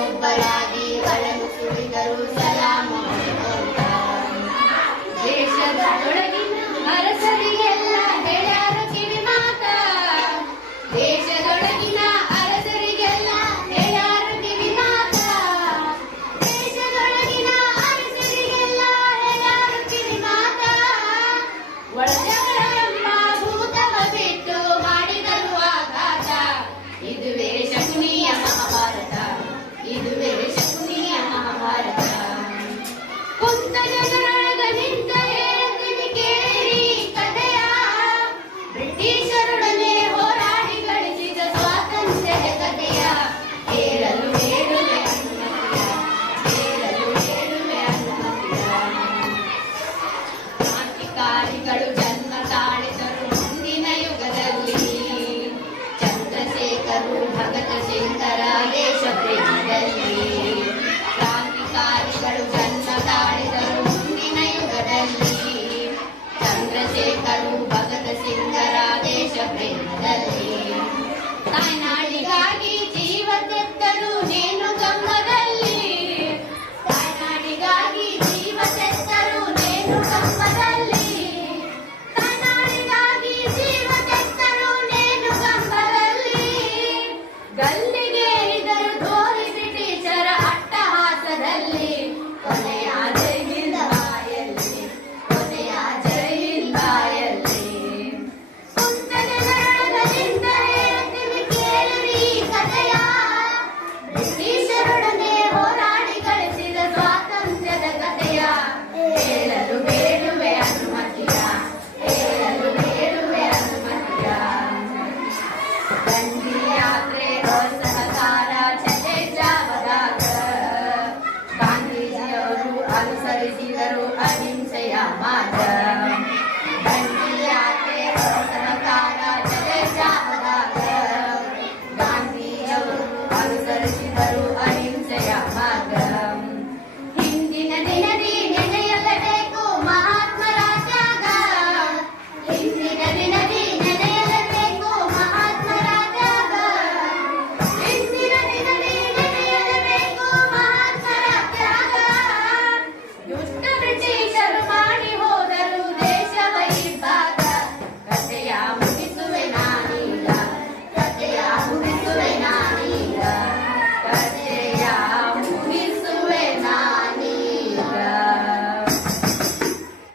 ಒಬ್ಬರಾಗಿ ಒಳಗು ಸುಳಿದರು ಸಲಾಮ ದೇಶದ ಕ್ರಾಂತಿಕಾರಿಗಳು ಜನ್ಮ ತಾಳಿದರು ಮುಂದಿನ ಯುಗದಲ್ಲಿ ಚಂದ್ರಶೇಖರು